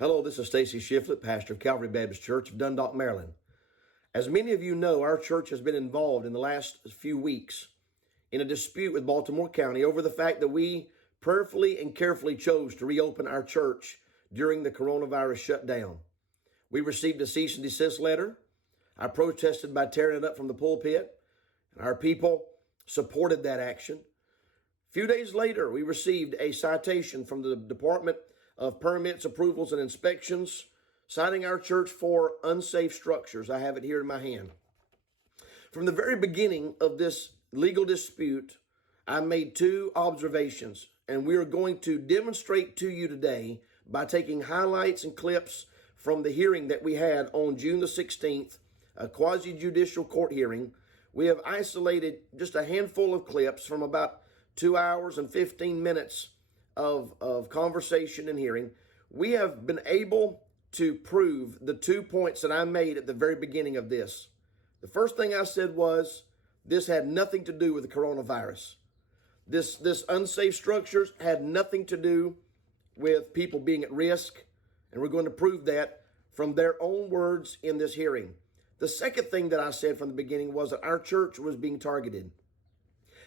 Hello, this is Stacy Shiflett, pastor of Calvary Baptist Church of Dundalk, Maryland. As many of you know, our church has been involved in the last few weeks in a dispute with Baltimore County over the fact that we prayerfully and carefully chose to reopen our church during the coronavirus shutdown. We received a cease and desist letter. I protested by tearing it up from the pulpit, and our people supported that action. A few days later, we received a citation from the Department of Permits, Approvals, and Inspections, citing our church for unsafe structures. I have it here in my hand. From the very beginning of this legal dispute, I made two observations, and we are going to demonstrate to you today by taking highlights and clips from the hearing that we had on June the 16th, a quasi-judicial court hearing. We have isolated just a handful of clips from about 2 hours and 15 minutes of conversation and hearing. We have been able to prove the 2 points that I made at the very beginning of this. The first thing I said was this had nothing to do with the coronavirus. This unsafe structures had nothing to do with people being at risk, and we're going to prove that from their own words in this hearing. The second thing that I said from the beginning was that our church was being targeted.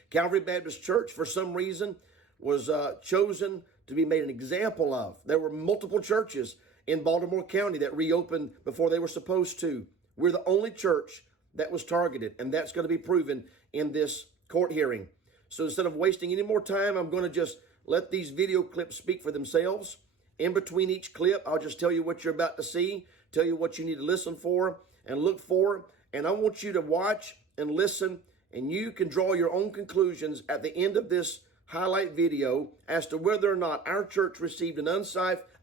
Calvary Baptist Church, for some reason, was chosen to be made an example of. There were multiple churches in Baltimore County that reopened before they were supposed to. We're the only church that was targeted, and that's going to be proven in this court hearing. So instead of wasting any more time, I'm going to just let these video clips speak for themselves. In between each clip, I'll just tell you what you're about to see, tell you what you need to listen for and look for, and I want you to watch and listen, and you can draw your own conclusions at the end of this highlight video as to whether or not our church received an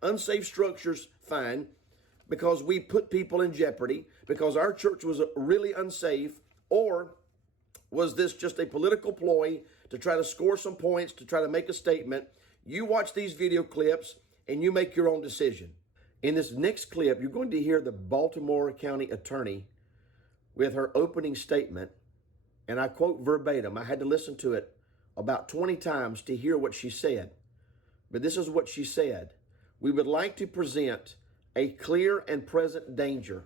unsafe structures fine because we put people in jeopardy, because our church was really unsafe, or was this just a political ploy to try to score some points, to try to make a statement. You watch these video clips and you make your own decision. In this next clip, you're going to hear the Baltimore County attorney with her opening statement, and I quote verbatim. I had to listen to it about 20 times to hear what she said. But this is what she said. We would like to present a clear and present danger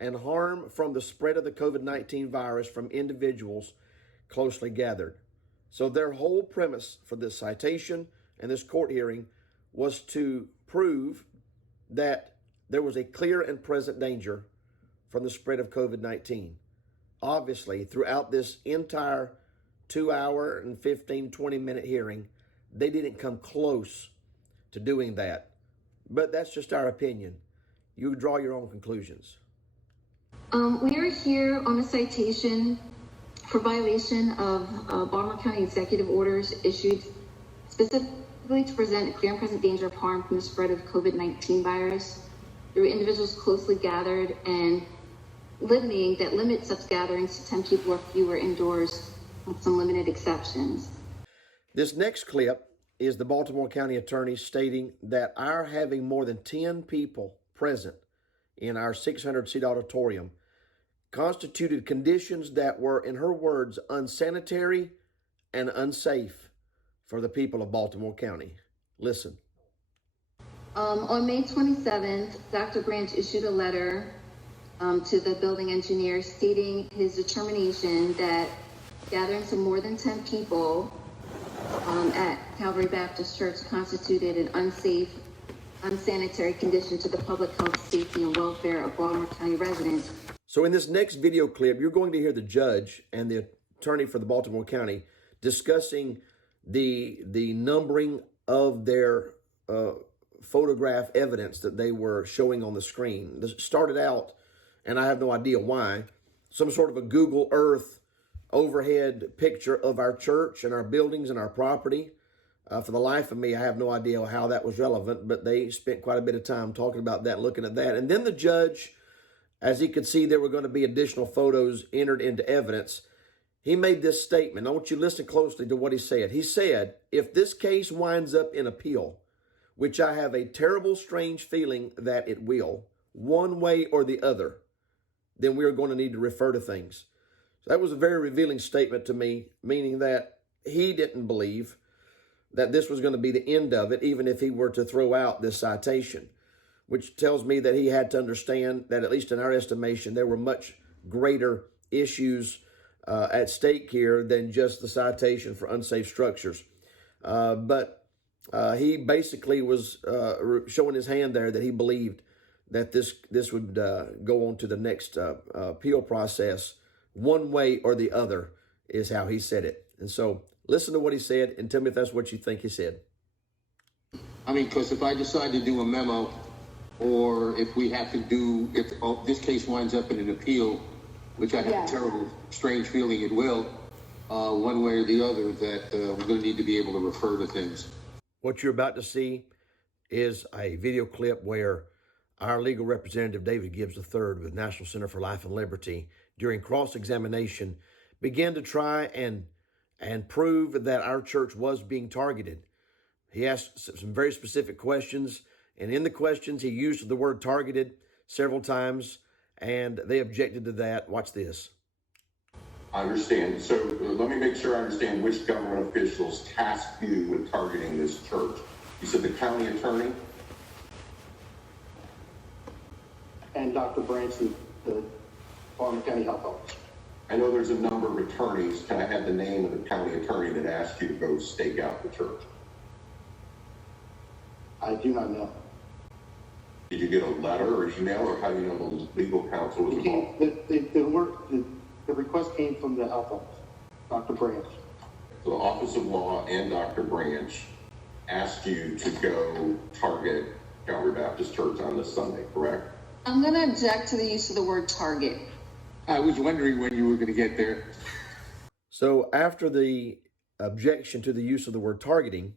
and harm from the spread of the COVID-19 virus from individuals closely gathered. So their whole premise for this citation and this court hearing was to prove that there was a clear and present danger from the spread of COVID-19. Obviously, throughout this entire 2 hour and 20 minute hearing, they didn't come close to doing that. But that's just our opinion. You draw your own conclusions. We are here on a citation for violation of Baltimore County executive orders issued specifically to present a clear and present danger of harm from the spread of COVID-19 virus through individuals closely gathered and limit such gatherings to 10 people or fewer indoors, with some limited exceptions. This next clip is the Baltimore County attorney stating that our having more than 10 people present in our 600-seat auditorium constituted conditions that were, in her words, unsanitary and unsafe for the people of Baltimore County. Listen. On May 27th, Dr. Branch issued a letter to the building engineer stating his determination that gatherings of more than 10 people at Calvary Baptist Church constituted an unsafe, unsanitary condition to the public health, safety, and welfare of Baltimore County residents. So in this next video clip, you're going to hear the judge and the attorney for the Baltimore County discussing the numbering of their photograph evidence that they were showing on the screen. This started out, and I have no idea why, some sort of a Google Earth overhead picture of our church and our buildings and our property. For the life of me, I have no idea how that was relevant, but they spent quite a bit of time talking about that, looking at that. And then the judge, as he could see there were going to be additional photos entered into evidence, he made this statement. I want you to listen closely to what he said. He said, if this case winds up in appeal, which I have a terrible, strange feeling that it will, one way or the other, then we are going to need to refer to things. So that was a very revealing statement to me, meaning that he didn't believe that this was going to be the end of it, even if he were to throw out this citation. which tells me that he had to understand that, at least in our estimation, there were much greater issues at stake here than just the citation for unsafe structures. But he basically was showing his hand there that he believed that this would go on to the next appeal process one way or the other, is how he said it. And so listen to what he said and tell me if that's what you think he said. I mean, because if I decide to do a memo, or if we have to do, if this case winds up in an appeal, which I have a terrible, strange feeling it will, one way or the other, that we're going to need to be able to refer to things. What you're about to see is a video clip where our legal representative, David Gibbs III, with National Center for Life and Liberty, during cross-examination, began to try and prove that our church was being targeted. He asked some very specific questions, and in the questions, he used the word targeted several times, and they objected to that. Watch this. I understand. So let me make sure I understand which government officials tasked you with targeting this church. You said the county attorney? And Dr. Branson, the Baltimore County Health Officer. I know there's a number of attorneys. Can I have the name of the county attorney that asked you to go stake out the church? I do not know. Did you get a letter or email, or how do you know the legal counsel was involved? The request came from the health office, Dr. Branch. So the Office of Law and Dr. Branch asked you to go target Calvary Baptist Church on this Sunday, correct? I'm going to object to the use of the word target. I was wondering when you were going to get there. So after the objection to the use of the word targeting,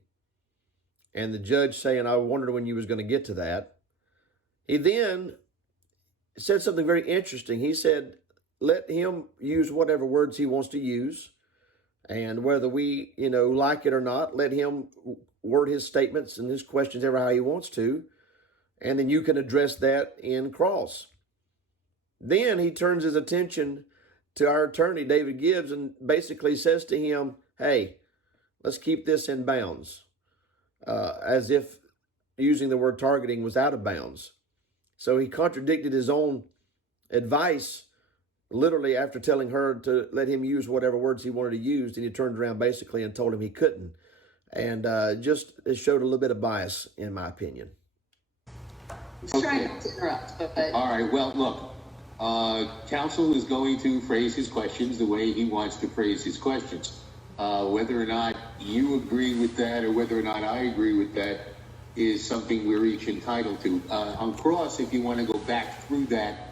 and the judge saying, I wondered when you was going to get to that, he then said something very interesting. He said, let him use whatever words he wants to use, and whether we, like it or not, let him word his statements and his questions ever how he wants to, and then you can address that in cross. Then he turns his attention to our attorney, David Gibbs, and basically says to him, hey, let's keep this in bounds, as if using the word targeting was out of bounds. So he contradicted his own advice, literally after telling her to let him use whatever words he wanted to use, and he turned around basically and told him he couldn't. And just it showed a little bit of bias, in my opinion. He's trying not to interrupt, but... All right, well, look, counsel is going to phrase his questions the way he wants to phrase his questions. Whether or not you agree with that or whether or not I agree with that is something we're each entitled to. On cross, if you want to go back through that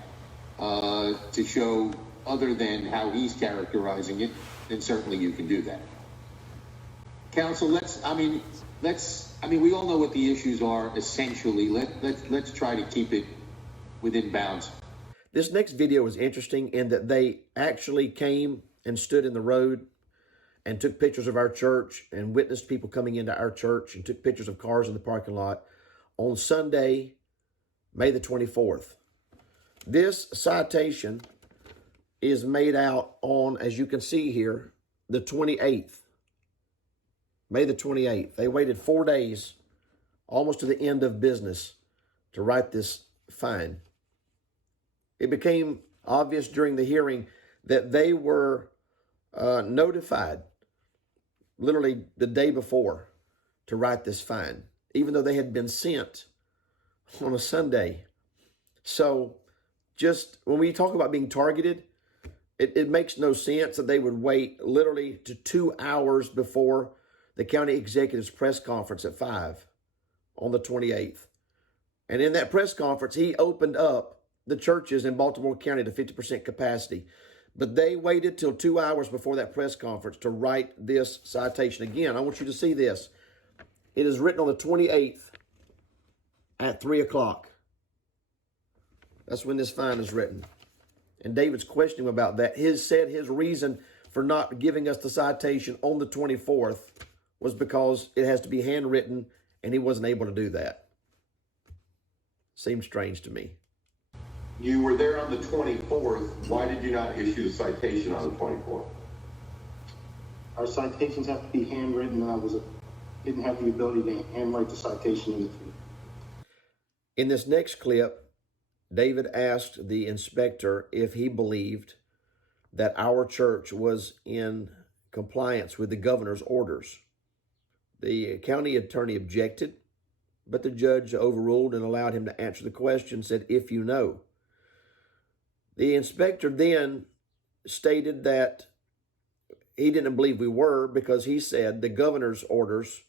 to show other than how he's characterizing it, then certainly you can do that. Counsel, we all know what the issues are essentially. Let's try to keep it within bounds. This next video is interesting in that they actually came and stood in the road and took pictures of our church and witnessed people coming into our church and took pictures of cars in the parking lot on Sunday, May the 24th. This citation is made out on, as you can see here, the 28th. May the 28th. They waited 4 days, almost to the end of business, to write this fine. It became obvious during the hearing that they were notified literally the day before to write this fine, even though they had been sent on a Sunday. So just when we talk about being targeted, it makes no sense that they would wait literally to 2 hours before the county executive's press conference at 5 on the 28th. And in that press conference, he opened up the churches in Baltimore County to 50% capacity. But they waited till 2 hours before that press conference to write this citation. Again, I want you to see this. It is written on the 28th at 3 o'clock. That's when this fine is written. And David's questioning about that. His reason for not giving us the citation on the 24th was because it has to be handwritten, and he wasn't able to do that. Seems strange to me. You were there on the 24th. Why did you not issue the citation on the 24th? Our citations have to be handwritten, and I didn't have the ability to handwrite the citation in the field. In this next clip, David asked the inspector if he believed that our church was in compliance with the governor's orders. The county attorney objected, but the judge overruled and allowed him to answer the question, said, "If you know." The inspector then stated that he didn't believe we were because he said the governor's orders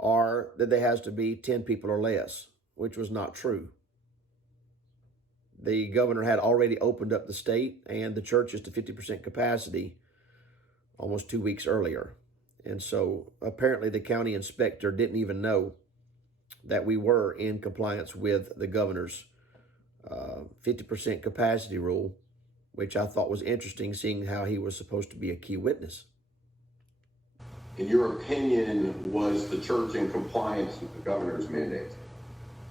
are that there has to be 10 people or less, which was not true. The governor had already opened up the state and the churches to 50% capacity almost 2 weeks earlier. And so apparently the county inspector didn't even know that we were in compliance with the governor's 50% capacity rule, which I thought was interesting, seeing how he was supposed to be a key witness. In your opinion, was the church in compliance with the governor's mandate?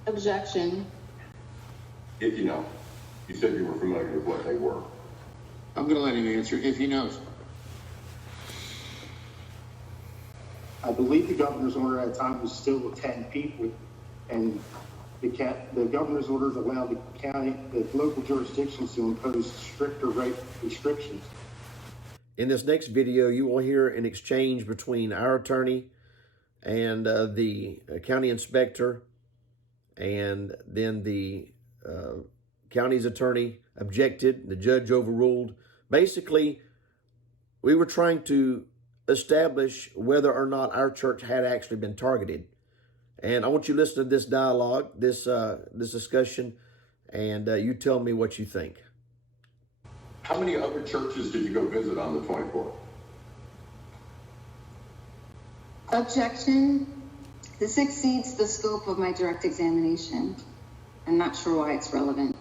Objection. If you know. You said you were familiar with what they were. I'm going to let him answer if he knows. I believe the governor's order at the time was still with 10 people, and the governor's orders allow the county, the local jurisdictions to impose stricter rate restrictions. In this next video, you will hear an exchange between our attorney and the county inspector, and then the county's attorney objected, the judge overruled. Basically, we were trying to establish whether or not our church had actually been targeted. And I want you to listen to this dialogue, this discussion, and you tell me what you think. How many other churches did you go visit on the 24th? Objection. This exceeds the scope of my direct examination. I'm not sure why it's relevant.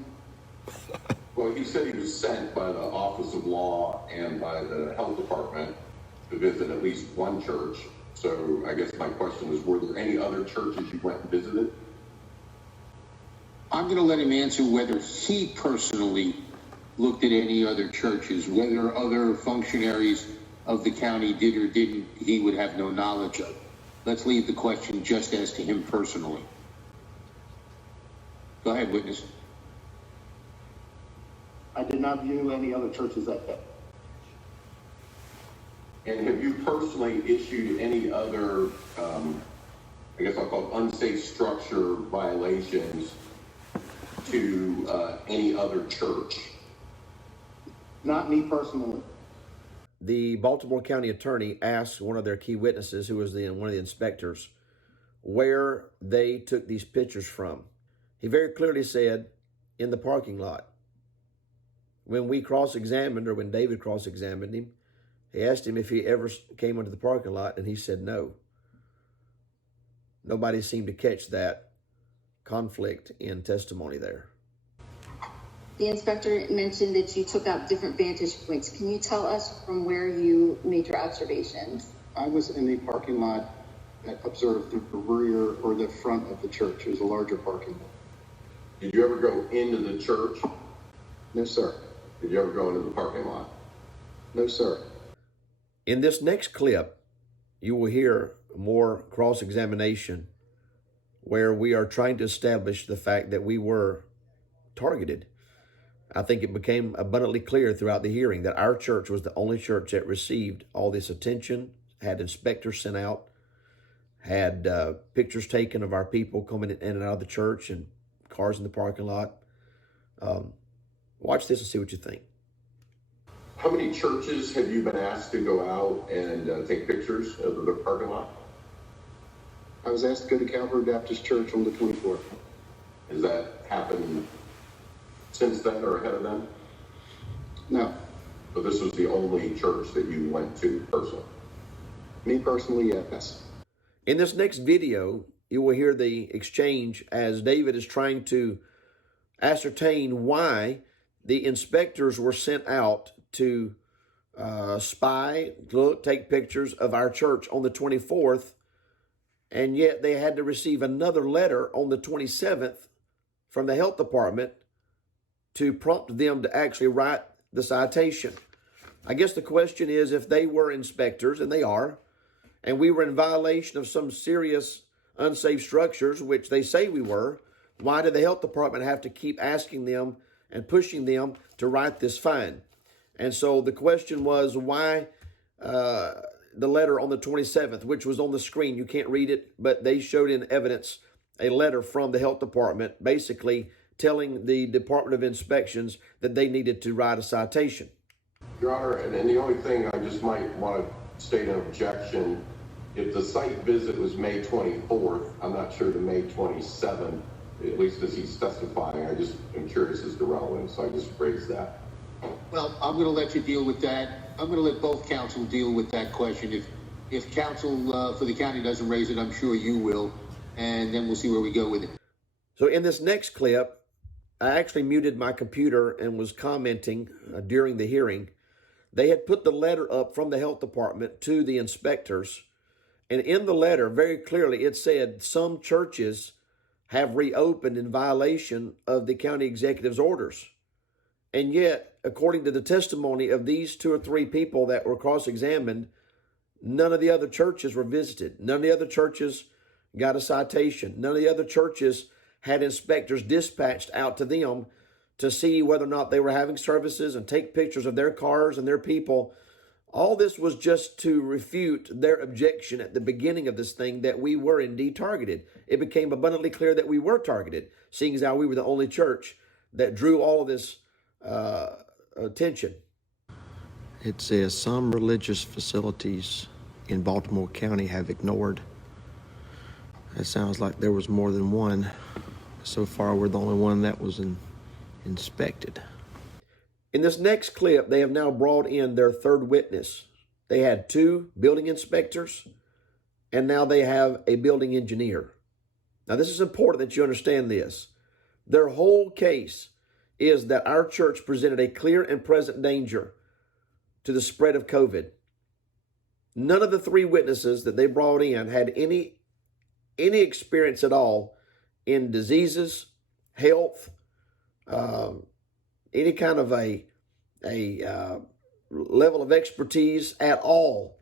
Well, he said he was sent by the Office of Law and by the Health Department to visit at least one church. So I guess my question is, were there any other churches you went and visited? I'm going to let him answer whether he personally looked at any other churches, whether other functionaries of the county did or didn't, he would have no knowledge of. Let's leave the question just as to him personally. Go ahead, witness. I did not view any other churches that day. And have you personally issued any other, I guess I'll call it unsafe structure violations to any other church? Not me personally. The Baltimore County attorney asked one of their key witnesses, who was one of the inspectors, where they took these pictures from. He very clearly said, in the parking lot. When we cross-examined, or when David cross-examined him, he asked him if he ever came into the parking lot, and he said no. Nobody seemed to catch that conflict in testimony there. The inspector mentioned that you took out different vantage points. Can you tell us from where you made your observations? I was in the parking lot that observed the rear or the front of the church. It was a larger parking lot. Did you ever go into the church? No, sir. Did you ever go into the parking lot? No, sir. In this next clip, you will hear more cross-examination where we are trying to establish the fact that we were targeted. I think it became abundantly clear throughout the hearing that our church was the only church that received all this attention, had inspectors sent out, had pictures taken of our people coming in and out of the church and cars in the parking lot. Watch this and see what you think. How many churches have you been asked to go out and take pictures of the parking lot? I was asked to go to Calvary Baptist Church on the 24th. Has that happened since then or ahead of then? No. So this was the only church that you went to personally? Me personally, yes. In this next video, you will hear the exchange as David is trying to ascertain why the inspectors were sent out to spy, look, take pictures of our church on the 24th, and yet they had to receive another letter on the 27th from the health department to prompt them to actually write the citation. I guess the question is, if they were inspectors, and they are, and we were in violation of some serious unsafe structures, which they say we were, why did the health department have to keep asking them and pushing them to write this fine? And so the question was, why the letter on the 27th, which was on the screen, you can't read it, but they showed in evidence a letter from the health department basically telling the Department of Inspections that they needed to write a citation. Your Honor, and the only thing I just might want to state an objection, if the site visit was May 24th, I'm not sure the May 27th, at least as he's testifying, I just am curious as to relevance, so I just raised that. Well, I'm going to let you deal with that. I'm going to let both counsel deal with that question. If counsel for the county doesn't raise it, I'm sure you will, and then we'll see where we go with it. So in this next clip, I actually muted my computer and was commenting during the hearing. They had put the letter up from the health department to the inspectors, and in the letter, very clearly, it said some churches have reopened in violation of the county executive's orders. And yet, according to the testimony of these 2 or 3 people that were cross-examined, none of the other churches were visited. None of the other churches got a citation. None of the other churches had inspectors dispatched out to them to see whether or not they were having services and take pictures of their cars and their people. All this was just to refute their objection at the beginning of this thing that we were indeed targeted. It became abundantly clear that we were targeted, seeing as how we were the only church that drew all of this attention. It says some religious facilities in Baltimore County have ignored. It sounds like there was more than one. So far, we're the only one that was inspected. In this next clip, they have now brought in their third witness. They had 2 building inspectors, and now they have a building engineer. Now, this is important that you understand this. Their whole case is that our church presented a clear and present danger to the spread of COVID. None of the 3 witnesses that they brought in had any experience at all in diseases, health, any kind of a level of expertise at all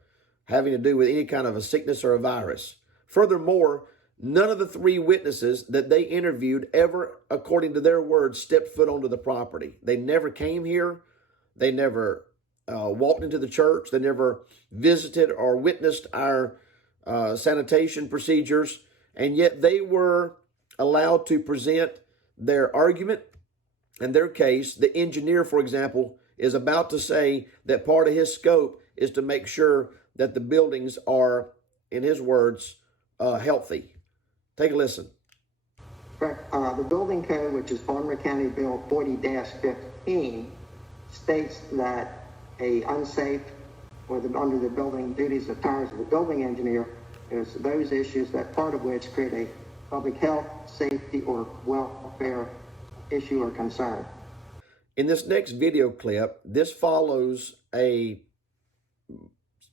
having to do with any kind of a sickness or a virus. Furthermore, none of the 3 witnesses that they interviewed ever, according to their words, stepped foot onto the property. They never came here. They never walked into the church. They never visited or witnessed our sanitation procedures. And yet they were allowed to present their argument and their case. The engineer, for example, is about to say that part of his scope is to make sure that the buildings are, in his words, healthy. Take a listen. The building code, which is Baltimore County Bill 40-15, states that a unsafe or under the building duties and powers of the building engineer is those issues that part of which create a public health, safety, or welfare issue or concern. In this next video clip, this follows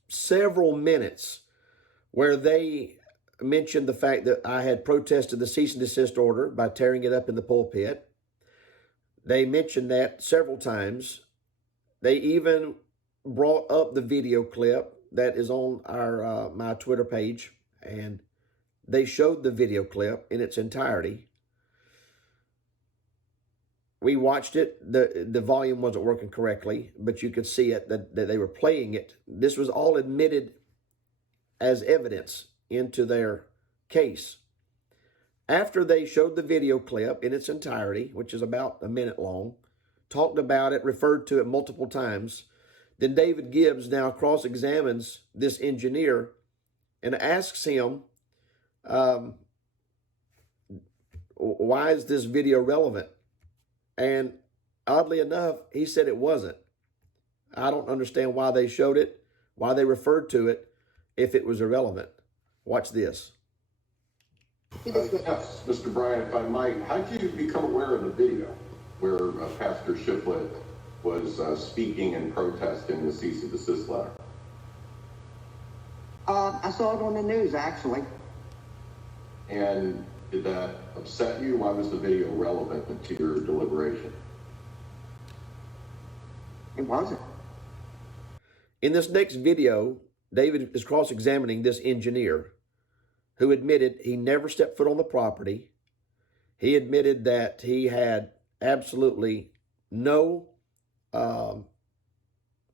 several minutes where they mentioned the fact that I had protested the cease and desist order by tearing it up in the pulpit. They mentioned that several times. They even brought up the video clip that is on our my Twitter page, and they showed the video clip in its entirety. We watched it. The volume wasn't working correctly, but you could see it, that they were playing it. This was all admitted as evidence into their case. After they showed the video clip in its entirety, which is about a minute long, talked about it, referred to it multiple times, then David Gibbs now cross-examines this engineer and asks him, why is this video relevant? And oddly enough, he said it wasn't. I don't understand why they showed it, why they referred to it, if it was irrelevant. Watch this. Yes, Mr. Bryan, if I might, how did you become aware of the video where Pastor Shiflett was speaking and protesting the cease and desist letter? I saw it on the news, actually. And did that upset you? Why was the video relevant to your deliberation? It wasn't. In this next video, David is cross-examining this engineer who admitted he never stepped foot on the property. He admitted that he had absolutely no,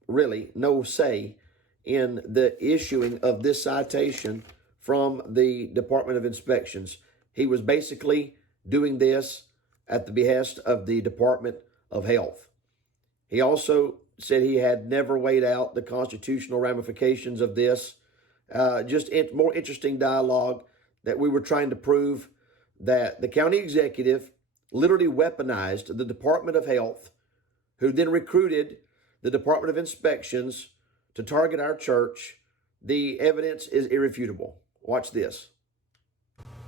really no say in the issuing of this citation from the Department of Inspections. He was basically doing this at the behest of the Department of Health. He also said he had never weighed out the constitutional ramifications of this. Just more interesting dialogue that we were trying to prove that the county executive literally weaponized the Department of Health, who then recruited the Department of Inspections to target our church. The evidence is irrefutable. Watch this.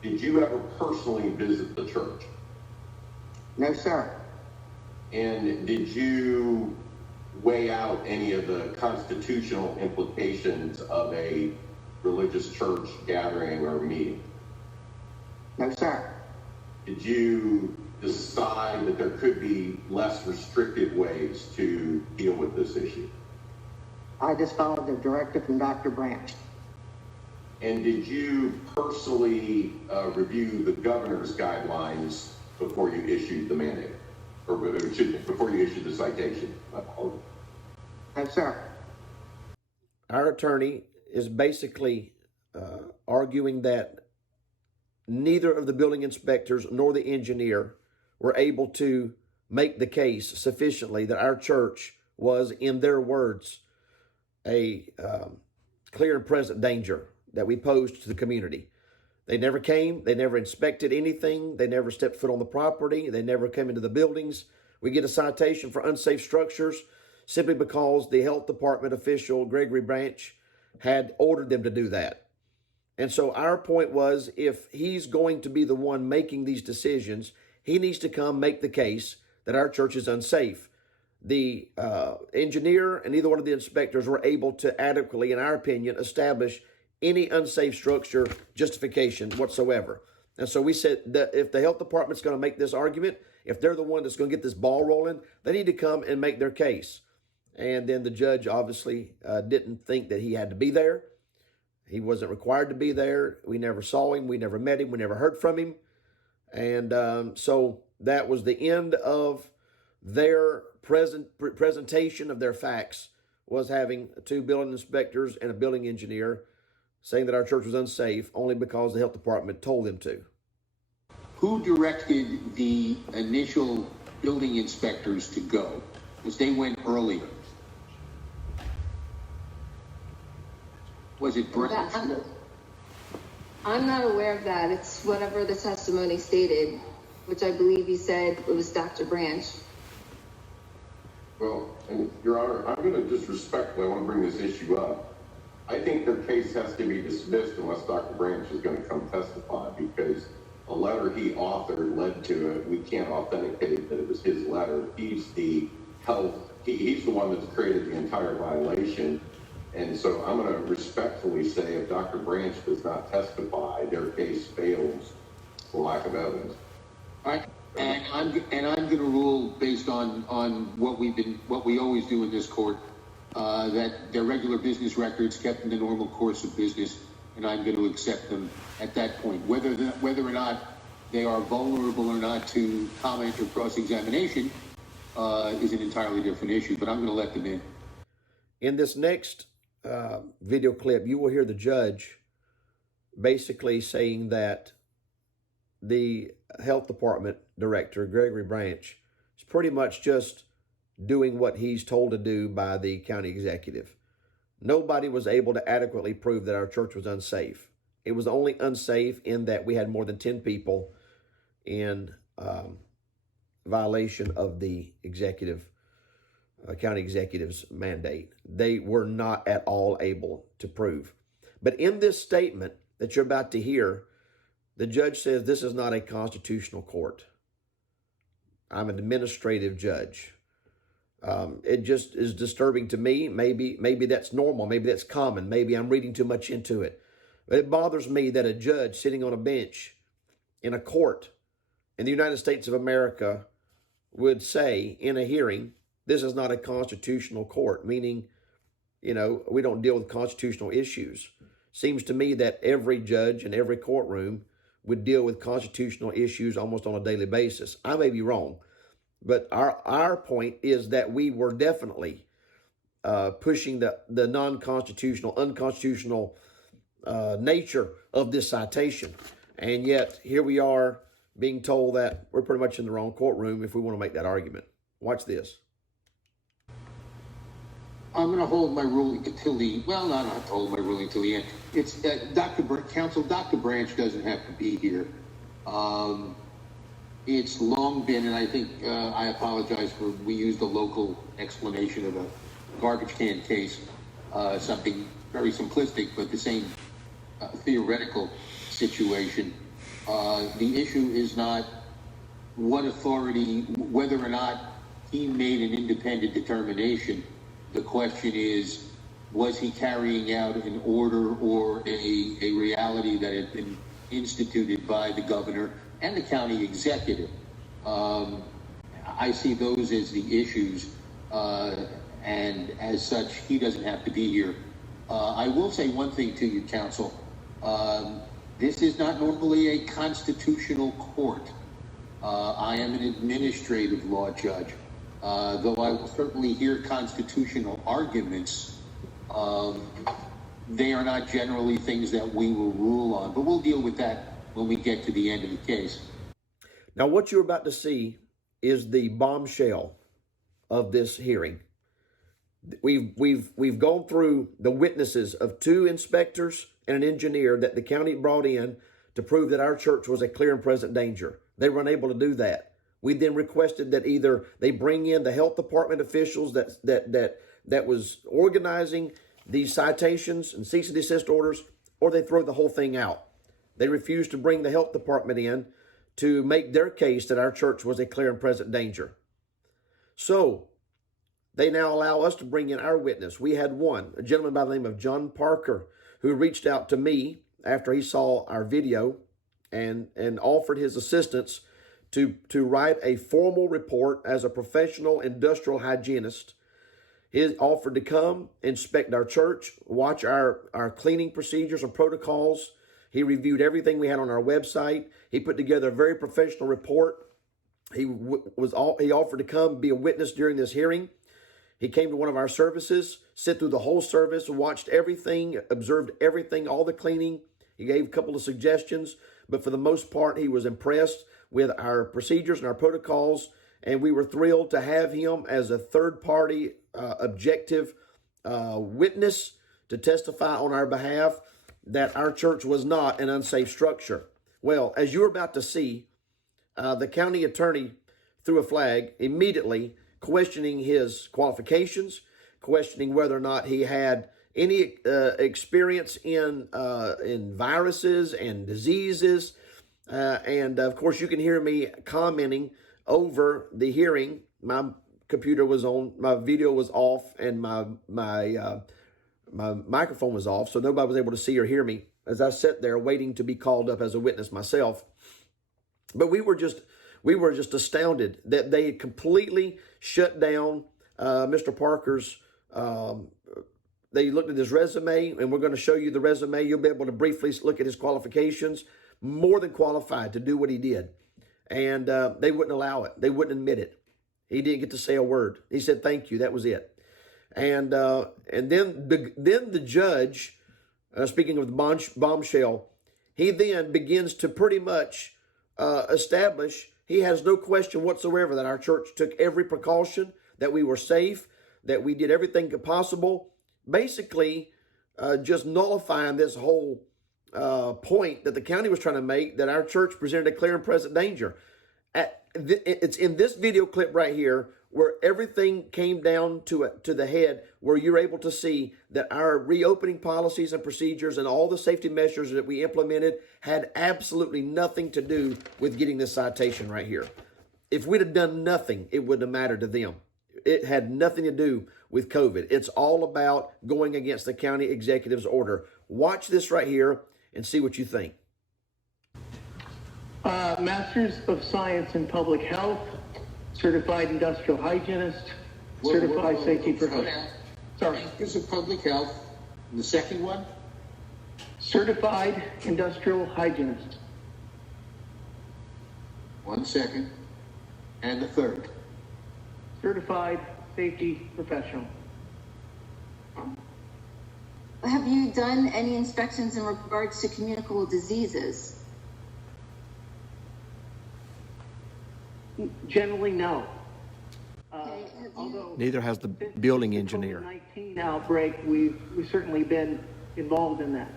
Did you ever personally visit the church? No, sir. And did you weigh out any of the constitutional implications of a religious church gathering or meeting? No, sir. Did you decide that there could be less restrictive ways to deal with this issue? I just followed the directive from Dr. Branch. And did you personally review the governor's guidelines before you issued the mandate? Or excuse me, before you issued the citation? No, sir. Our attorney is basically arguing that neither of the building inspectors nor the engineer were able to make the case sufficiently that our church was, in their words, a clear and present danger that we posed to the community. They never came. They never inspected anything. They never stepped foot on the property. They never came into the buildings. We get a citation for unsafe structures simply because the health department official, Gregory Branch, had ordered them to do that. And so our point was, if he's going to be the one making these decisions, he needs to come make the case that our church is unsafe. The engineer and either one of the inspectors were able to adequately, in our opinion, establish any unsafe structure justification whatsoever. And so we said that if the health department's going to make this argument, if they're the one that's going to get this ball rolling, they need to come and make their case. And then the judge obviously didn't think that he had to be there. He wasn't required to be there. We never saw him. We never met him. We never heard from him. And so that was the end of their presentation of their facts, was having two building inspectors and a building engineer saying that our church was unsafe only because the health department told them to. Who directed the initial building inspectors to go? Because they went earlier. Was it Branch? I'm not aware of that. It's whatever the testimony stated, which I believe he said it was Dr. Branch. Well, and Your Honor, I'm going to just respectfully, I want to bring this issue up. I think their case has to be dismissed unless Dr. Branch is going to come testify, because a letter he authored led to it. We can't authenticate that it was his letter. He's the health, he's the one that's created the entire violation. And so I'm going to respectfully say if Dr. Branch does not testify, their case fails for lack of evidence. All right. And I'm going to rule based on what we always do in this court, that their regular business records kept in the normal course of business, and I'm going to accept them at that point. Whether or not they are vulnerable or not to comment or cross-examination is an entirely different issue, but I'm going to let them in. In this next video clip, you will hear the judge basically saying that the health department director, Gregory Branch, is pretty much just doing what he's told to do by the county executive. Nobody was able to adequately prove that our church was unsafe. It was only unsafe in that we had more than 10 people in violation of the county executive's mandate. They were not at all able to prove. But in this statement that you're about to hear, the judge says this is not a constitutional court. I'm an administrative judge. It just is disturbing to me. Maybe that's normal. Maybe that's common. Maybe I'm reading too much into it. But it bothers me that a judge sitting on a bench in a court in the United States of America would say in a hearing, this is not a constitutional court, meaning, we don't deal with constitutional issues. Seems to me that every judge in every courtroom would deal with constitutional issues almost on a daily basis. I may be wrong, but our point is that we were definitely pushing the non-constitutional, unconstitutional nature of this citation. And yet here we are being told that we're pretty much in the wrong courtroom if we want to make that argument. Watch this. I'm going to hold my ruling until the, well, not hold my ruling until the end. It's Counsel, Dr. Branch doesn't have to be here. It's long been, and I think I apologize for, we used a local explanation of a garbage can case, something very simplistic, but the same theoretical situation. The issue is not what authority, whether or not he made an independent determination. The question is, was he carrying out an order or a reality that had been instituted by the governor and the county executive? I see those as the issues, and as such, he doesn't have to be here. I will say one thing to you, counsel. This is not normally a constitutional court. I am an administrative law judge. Though I will certainly hear constitutional arguments, they are not generally things that we will rule on, but we'll deal with that when we get to the end of the case. Now, what you're about to see is the bombshell of this hearing. We've gone through the witnesses of 2 inspectors and an engineer that the county brought in to prove that our church was a clear and present danger. They were unable to do that. We then requested that either they bring in the health department officials that was organizing these citations and cease and desist orders, or they throw the whole thing out. They refused to bring the health department in to make their case that our church was a clear and present danger. So they now allow us to bring in our witness. We had one, a gentleman by the name of John Parker, who reached out to me after he saw our video and offered his assistance to write a formal report as a professional industrial hygienist. He offered to come inspect our church, watch our cleaning procedures and protocols. He reviewed everything we had on our website. He put together a very professional report. He offered to come be a witness during this hearing. He came to one of our services, sit through the whole service, watched everything, observed everything, all the cleaning. He gave a couple of suggestions, but for the most part, he was impressed with our procedures and our protocols, and we were thrilled to have him as a third-party objective witness to testify on our behalf that our church was not an unsafe structure. Well, as you're about to see, the county attorney threw a flag immediately, questioning his qualifications, questioning whether or not he had any experience in viruses and diseases. And of course, you can hear me commenting over the hearing. My computer was on, my video was off, and my microphone was off, so nobody was able to see or hear me as I sat there waiting to be called up as a witness myself. But we were just astounded that they had completely shut down Mr. Parker's. They looked at his resume, and we're going to show you the resume. You'll be able to briefly look at his qualifications. More than qualified to do what he did. And they wouldn't allow it. They wouldn't admit it. He didn't get to say a word. He said, thank you. That was it. And then the judge, speaking of the bombshell, he then begins to pretty much establish he has no question whatsoever that our church took every precaution, that we were safe, that we did everything possible, basically just nullifying this whole point that the county was trying to make, that our church presented a clear and present danger. It's in this video clip right here where everything came down to the head, where you're able to see that our reopening policies and procedures and all the safety measures that we implemented had absolutely nothing to do with getting this citation right here. If we'd have done nothing, it wouldn't have mattered to them. It had nothing to do with COVID. It's all about going against the county executive's order. Watch this right here and see what you think. Masters of Science in Public Health, Certified Industrial Hygienist, Certified Safety Professional. Sorry. Masters of Public Health. And the second one? Certified Industrial Hygienist. 1 second. And the third. Certified safety professional. Have you done any inspections in regards to communicable diseases? Generally, no. Okay, Although Neither has the since building the engineer. COVID-19 outbreak, we've certainly been involved in that.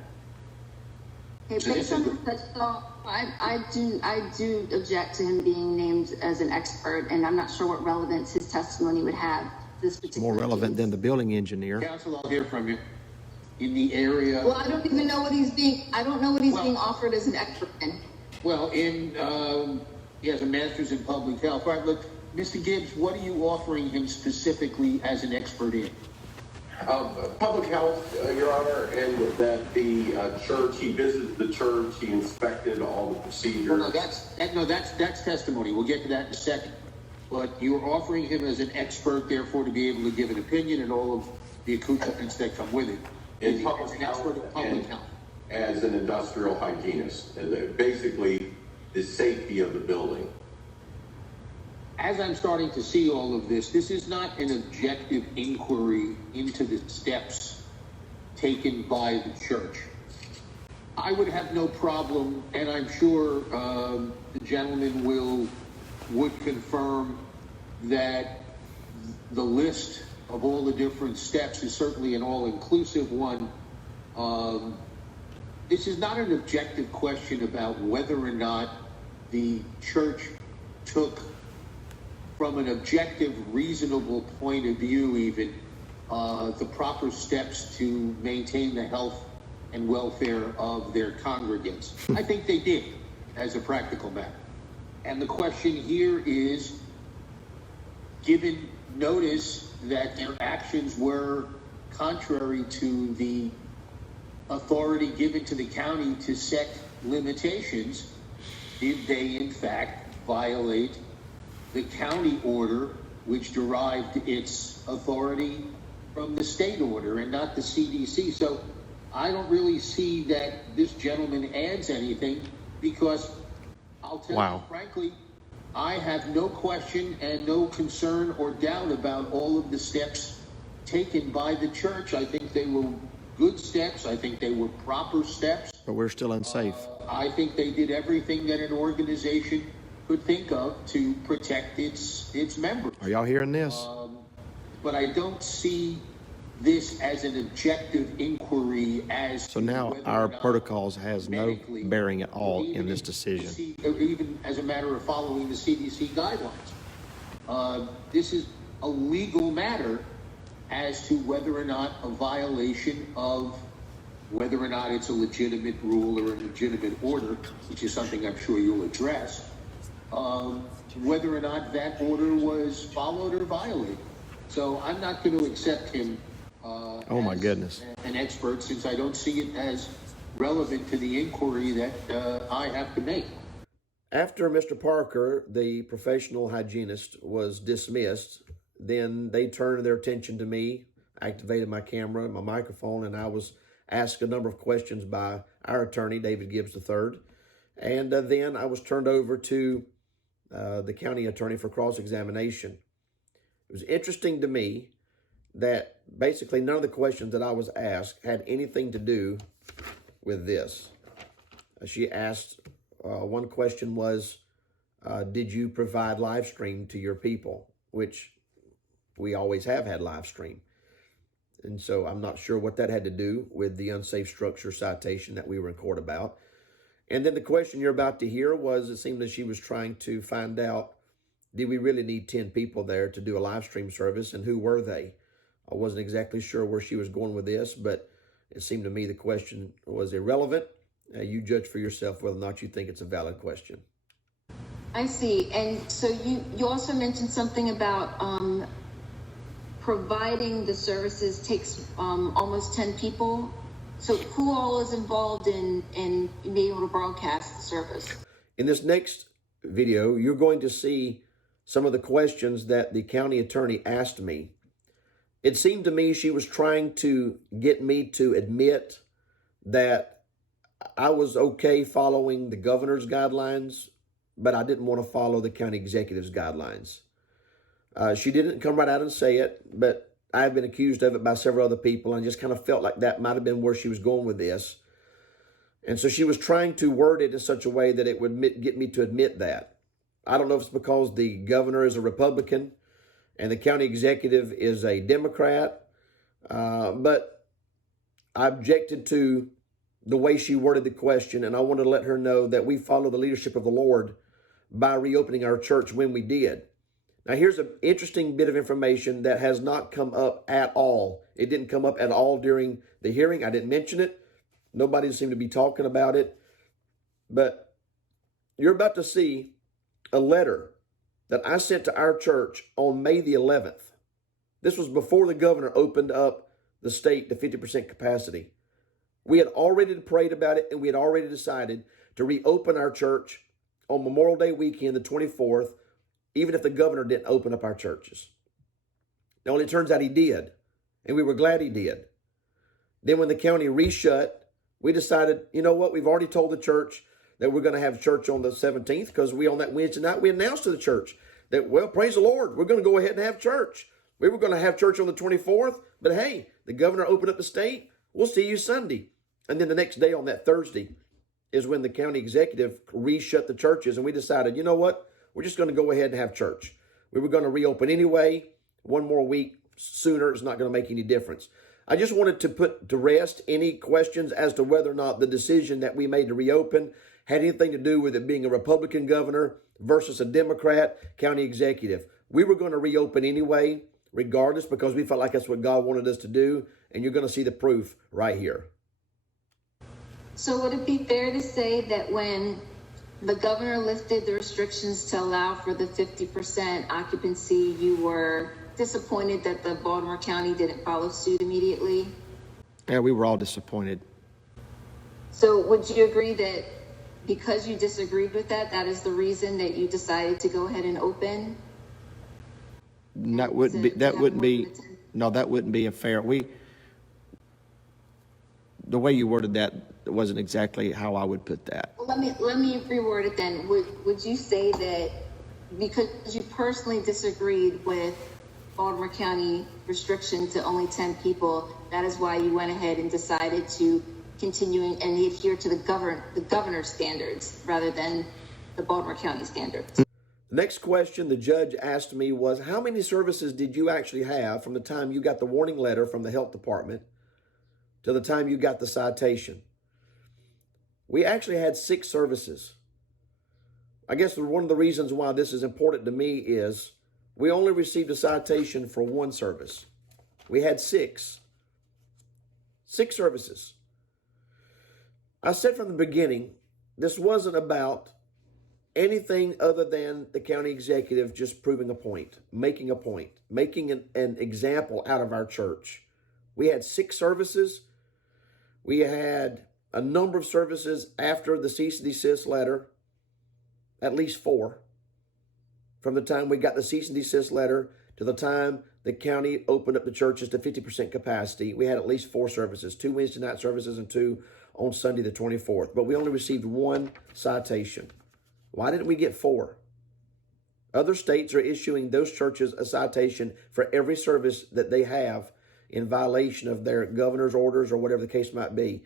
Okay, based on such thought, I do object to him being named as an expert, and I'm not sure what relevance his testimony would have to this particular More relevant case. than the building engineer. Counsel, I'll hear from you. In the area. Well, I don't even know what he's being being offered as an expert in. Well, he has a master's in public health. All right, look, Mr. Gibbs, what are you offering him specifically as an expert in? Public health, Your Honor, and that the church, he visited the church, he inspected all the procedures. Well, that's testimony. We'll get to that in a second. But you're offering him as an expert, therefore, to be able to give an opinion and all of the accoutrements that come with it. In As an expert in public health. As an industrial hygienist, basically the safety of the building. As I'm starting to see all of this is not an objective inquiry into the steps taken by the church. I would have no problem, and I'm sure the gentleman would confirm that the list of all the different steps is certainly an all-inclusive one. This is not an objective question about whether or not the church took, from an objective, reasonable point of view even, the proper steps to maintain the health and welfare of their congregants. I think they did, as a practical matter. And the question here is, given notice that their actions were contrary to the authority given to the county to set limitations, did they in fact violate the county order, which derived its authority from the state order and not the CDC? So I don't really see that this gentleman adds anything, because I'll tell you frankly, I have no question and no concern or doubt about all of the steps taken by the church. I think they were good steps. I think they were proper steps. But we're still unsafe. I think they did everything that an organization could think of to protect its members. Are y'all hearing this? But I don't see this as an objective inquiry as So now to our protocols has no medically, bearing at all even in this decision. Even as a matter of following the CDC guidelines. This is a legal matter as to whether or not a violation of whether or not it's a legitimate rule or a legitimate order, which is something I'm sure you'll address, whether or not that order was followed or violated. So I'm not going to accept him Oh my goodness. an expert, since I don't see it as relevant to the inquiry that I have to make. After Mr. Parker, the professional hygienist, was dismissed, then they turned their attention to me, activated my camera, my microphone, and I was asked a number of questions by our attorney, David Gibbs III. And then I was turned over to the county attorney for cross-examination. It was interesting to me that basically none of the questions that I was asked had anything to do with this. She asked, one question was, did you provide live stream to your people? Which we always have had live stream. And so I'm not sure what that had to do with the unsafe structure citation that we were in court about. And then the question you're about to hear was, it seemed that she was trying to find out, did we really need 10 people there to do a live stream service, and who were they? I wasn't exactly sure where she was going with this, but it seemed to me the question was irrelevant. You judge for yourself whether or not you think it's a valid question. I see. And so you also mentioned something about providing the services takes almost 10 people. So who all is involved in being able to broadcast the service? In this next video, you're going to see some of the questions that the county attorney asked me. It seemed to me she was trying to get me to admit that I was okay following the governor's guidelines but I didn't want to follow the county executive's guidelines. She didn't come right out and say it, but I've been accused of it by several other people, and I just kind of felt like that might have been where she was going with this. And so she was trying to word it in such a way that it would get me to admit that. I don't know if it's because the governor is a Republican and the county executive is a Democrat, but I objected to the way she worded the question, and I wanted to let her know that we follow the leadership of the Lord by reopening our church when we did. Now, here's an interesting bit of information that has not come up at all. It didn't come up at all during the hearing. I didn't mention it. Nobody seemed to be talking about it. But you're about to see a letter that I sent to our church on May the 11th. This was before the governor opened up the state to 50% capacity. We had already prayed about it, and we had already decided to reopen our church on Memorial Day weekend, the 24th, even if the governor didn't open up our churches. Now, it turns out he did, and we were glad he did. Then when the county reshut, we decided, you know what, we've already told the church that we're going to have church on the 17th, because on that Wednesday night, we announced to the church that, well, praise the Lord, we're going to go ahead and have church. We were going to have church on the 24th, but hey, the governor opened up the state. We'll see you Sunday. And then the next day on that Thursday is when the county executive reshut the churches, and we decided, you know what, we're just going to go ahead and have church. We were going to reopen anyway. One more week sooner is not going to make any difference. I just wanted to put to rest any questions as to whether or not the decision that we made to reopen had anything to do with it being a Republican governor versus a Democrat county executive. We were going to reopen anyway, regardless, because we felt like that's what God wanted us to do, and you're going to see the proof right here. So would it be fair to say that when the governor lifted the restrictions to allow for the 50% occupancy, you were disappointed that the Baltimore County didn't follow suit immediately? Yeah, we were all disappointed. So would you agree that because you disagreed with that, that is the reason that you decided to go ahead and open? That wouldn't be a fair. The way you worded that wasn't exactly how I would put that. Well, let me reword it then. Would you say that because you personally disagreed with Baltimore County restriction to only 10 people, that is why you went ahead and decided to continue and adhere to the governor's standards rather than the Baltimore County standards? The next question the judge asked me was, how many services did you actually have from the time you got the warning letter from the health department to the time you got the citation? We actually had 6 services. I guess one of the reasons why this is important to me is we only received a citation for 1 service. We had 6 services. I said from the beginning, this wasn't about anything other than the county executive just proving a point, making an example out of our church. We had 6 services. We had a number of services after the cease and desist letter, at least 4. From the time we got the cease and desist letter to the time the county opened up the churches to 50% capacity, we had at least 4 services, 2 Wednesday night services and 2 on Sunday the 24th. But we only received 1 citation. Why didn't we get 4? Other states are issuing those churches a citation for every service that they have in violation of their governor's orders or whatever the case might be.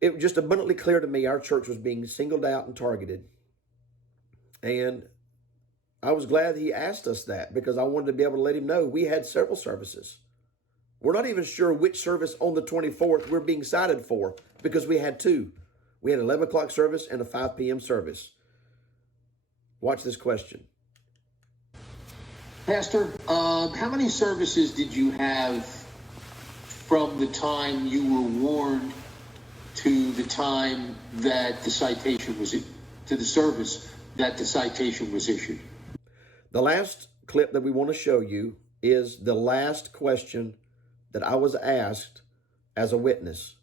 It was just abundantly clear to me our church was being singled out and targeted. And I was glad he asked us that, because I wanted to be able to let him know we had several services. We're not even sure which service on the 24th we're being cited for, because we had 2. We had an 11 o'clock service and a 5 p.m. service. Watch this question. Pastor, how many services did you have from the time you were warned to the time that the citation was, to the service that the citation was issued? The last clip that we want to show you is the last question that I was asked as a witness.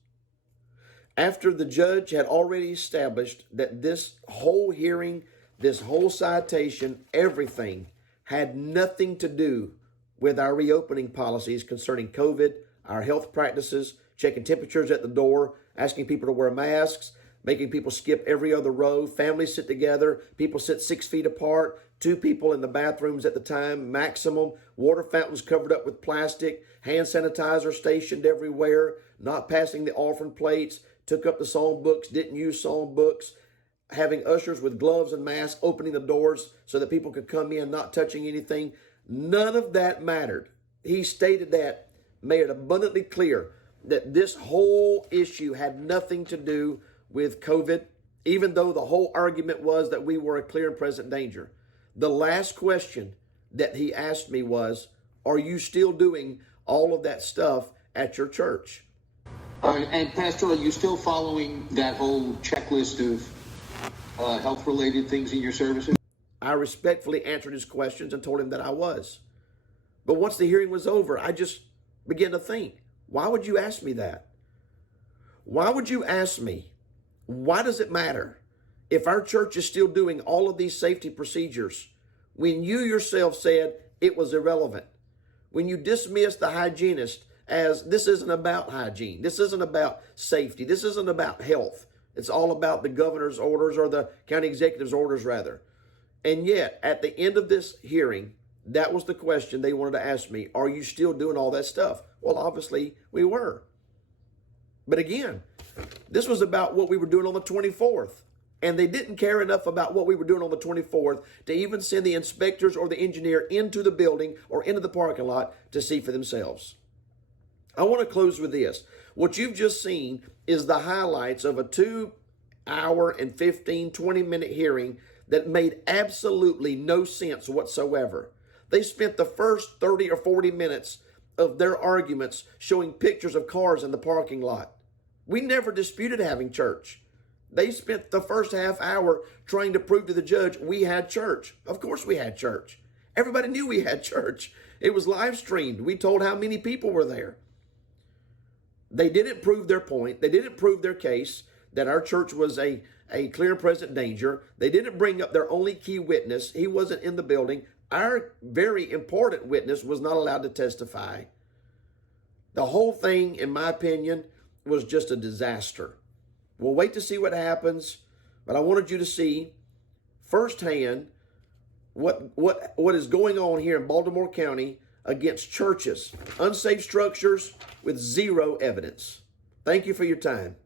After the judge had already established that this whole hearing, this whole citation, everything had nothing to do with our reopening policies concerning COVID, our health practices, checking temperatures at the door, asking people to wear masks, making people skip every other row. Families sit together. People sit 6 feet apart. 2 people in the bathrooms at the time, maximum. Water fountains covered up with plastic. Hand sanitizer stationed everywhere. Not passing the offering plates. Took up the psalm books. Didn't use psalm books. Having ushers with gloves and masks opening the doors so that people could come in, not touching anything. None of that mattered. He stated that, made it abundantly clear that this whole issue had nothing to do with COVID, even though the whole argument was that we were a clear and present danger. The last question that he asked me was, are you still doing all of that stuff at your church? And Pastor, are you still following that whole checklist of health-related things in your services? I respectfully answered his questions and told him that I was. But once the hearing was over, I just began to think, why would you ask me that? Why would you ask me? Why does it matter if our church is still doing all of these safety procedures when you yourself said it was irrelevant? When you dismissed the hygienist as this isn't about hygiene, this isn't about safety, this isn't about health. It's all about the governor's orders, or the county executive's orders rather. And yet, at the end of this hearing, that was the question they wanted to ask me. Are you still doing all that stuff? Well, obviously we were. But again, this was about what we were doing on the 24th. And they didn't care enough about what we were doing on the 24th to even send the inspectors or the engineer into the building or into the parking lot to see for themselves. I want to close with this. What you've just seen is the highlights of a 2 hour and 20-minute hearing that made absolutely no sense whatsoever. They spent the first 30 or 40 minutes of their arguments showing pictures of cars in the parking lot. We never disputed having church. They spent the first half hour trying to prove to the judge we had church. Of course we had church. Everybody knew we had church. It was live streamed. We told how many people were there. They didn't prove their point. They didn't prove their case that our church was a clear and present danger. They didn't bring up their only key witness. He wasn't in the building. Our very important witness was not allowed to testify. The whole thing, in my opinion, was just a disaster. We'll wait to see what happens, but I wanted you to see firsthand what is going on here in Baltimore County against churches, unsafe structures with zero evidence. Thank you for your time.